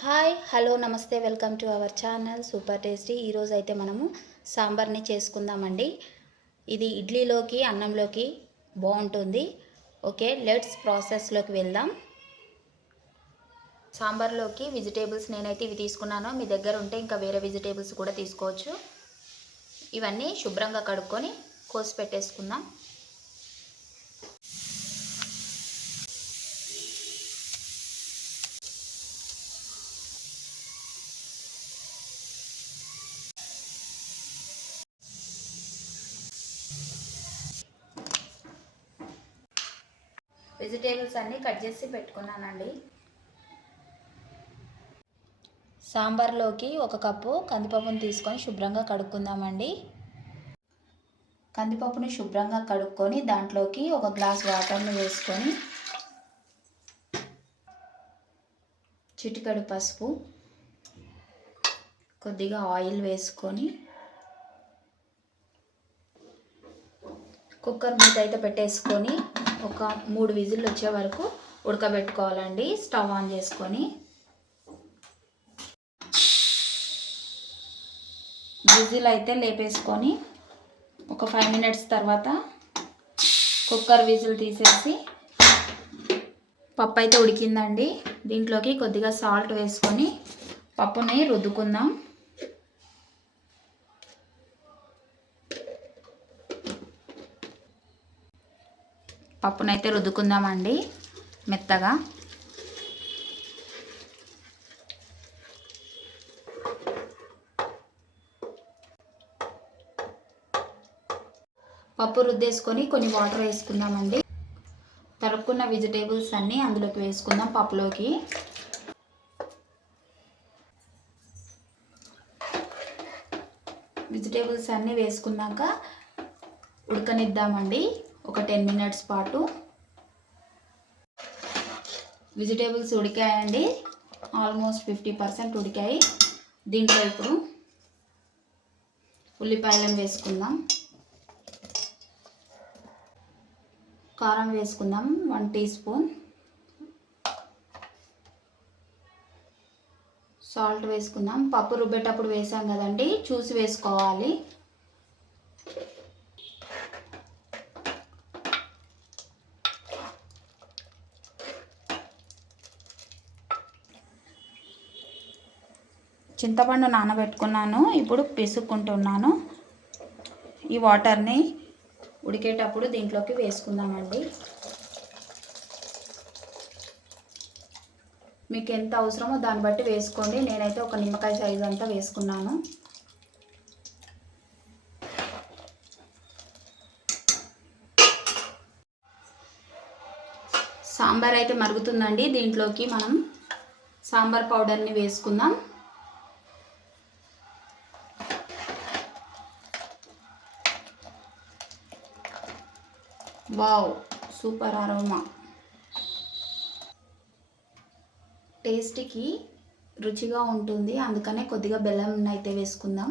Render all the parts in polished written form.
Hi hello నమస్తే welcome to our channel super tasty. ఈరోజు అయితే మనము సాంబార్ని చేసుకుందామండి. ఇది ఇడ్లీలోకి అన్నంలోకి బాగుంటుంది. ఓకే, లెట్స్ ప్రాసెస్లోకి వెళ్దాం. సాంబార్లోకి వెజిటేబుల్స్ నేనైతే ఇవి తీసుకున్నాను. మీ దగ్గర ఉంటే ఇంకా వేరే వెజిటేబుల్స్ కూడా తీసుకోవచ్చు. ఇవన్నీ శుభ్రంగా కడుక్కొని కోసి పెట్టేసుకుందాం. వెజిటేబుల్స్ అన్నీ కట్ చేసి పెట్టుకున్నానండి. సాంబార్లోకి 1 కప్పు కందిపప్పును తీసుకొని శుభ్రంగా కడుక్కుందామండి. కందిపప్పుని శుభ్రంగా కడుక్కొని దాంట్లోకి 1 గ్లాస్ వాటర్ని వేసుకొని చిటికెడు పసుపు, కొద్దిగా ఆయిల్ వేసుకొని కుక్కర్ మూత అయితే పెట్టేసుకొని ఒక 3 విజిల్లు వచ్చే వరకు ఉడకబెట్టుకోవాలండి. స్టవ్ ఆన్ చేసుకొని విజిల్ అయితే లేపేసుకొని ఒక 5 మినిట్స్ తర్వాత కుక్కర్ విజిల్ తీసేసి పప్పు అయితే ఉడికిందండి. దీంట్లోకి కొద్దిగా సాల్ట్ వేసుకొని పప్పుని రుద్దుకుందాం. పప్పునైతే రుద్దుకుందామండి మెత్తగా. పప్పు రుద్దేసుకొని కొన్ని వాటర్ వేసుకుందామండి. తరుక్కున్న వెజిటేబుల్స్ అన్నీ అందులోకి వేసుకుందాం. పప్పులోకి వెజిటేబుల్స్ అన్నీ వేసుకున్నాక ఉడకనిద్దామండి ఒక 10 మినిట్స్ పాటు. వెజిటేబుల్స్ ఉడికాయండి, ఆల్మోస్ట్ 50% ఉడికాయి. దీంట్లో ఇప్పుడు ఉల్లిపాయలను వేసుకుందాం. కారం వేసుకుందాం 1 టీ స్పూన్. సాల్ట్ వేసుకుందాం. పప్పు రుబ్బేటప్పుడు వేసాం కదండి, చూసి వేసుకోవాలి. చింతపండు నానబెట్టుకున్నాను, ఇప్పుడు పిసుక్కుంటున్నాను. ఈ వాటర్ని ఉడికేటప్పుడు దీంట్లోకి వేసుకుందామండి. మీకు ఎంత అవసరమో దాన్ని బట్టి వేసుకోండి. నేనైతే ఒక నిమ్మకాయ సైజు అంతా వేసుకున్నాను. సాంబార్ అయితే మరుగుతుందండి. దీంట్లోకి మనం సాంబార్ పౌడర్ని వేసుకుందాం. Wow, super aroma. టేస్ట్కి రుచిగా ఉంటుంది, అందుకనే కొద్దిగా బెల్లం అయితే వేసుకుందాం.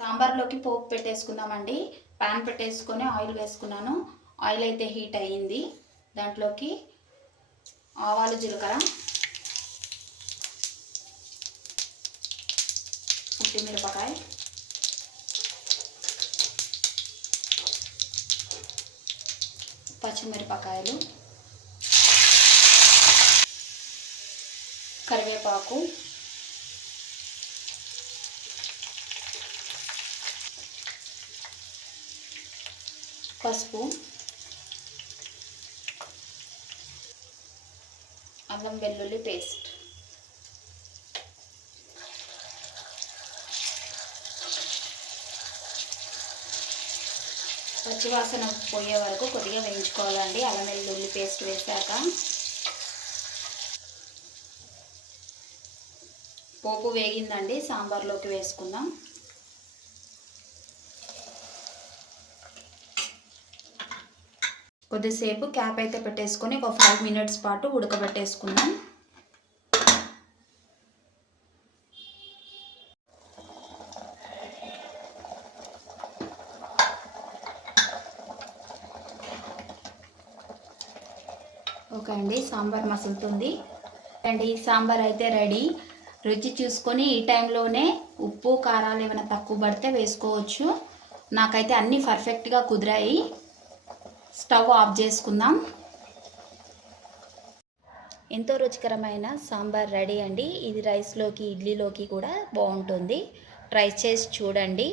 సాంబార్లోకి పోపు పెట్టేసుకుందామండి. పాన్ పెట్టేసుకొని ఆయిల్ వేసుకున్నాను. ఆయిల్ అయితే హీట్ అయ్యింది. దాంట్లోకి ఆవాలు, జీలకర్ర, మిరపకాయ, పచ్చిమిరపకాయలు, కరివేపాకు, పసుపు, అల్లం వెల్లుల్లి పేస్ట్, పచ్చివాసన పోయే వరకు కొద్దిగా వేయించుకోవాలండి. అల్లం వెల్లుల్లి పేస్ట్ వేసాక పోపు వేగిందండి. సాంబార్లోకి వేసుకుందాం. కొద్దిసేపు క్యాప్ అయితే పెట్టేసుకొని ఒక 5 మినిట్స్ పాటు ఉడకబెట్టేసుకుందాం. ఓకే అండి, సాంబార్ మసులుతుంది అండి. సాంబార్ అయితే రెడీ. రుచి చూసుకొని ఈ టైంలోనే ఉప్పు కారాలు ఏమైనా తక్కువ పడితే వేసుకోవచ్చు. నాకైతే అన్నీ పర్ఫెక్ట్గా కుదిరాయి. స్టవ్ ఆఫ్ చేసుకుందాం. ఎంతో రుచికరమైన సాంబార్ రెడీ అండి. ఇది రైస్లోకి ఇడ్లీలోకి కూడా బాగుంటుంది. ట్రై చేసి చూడండి.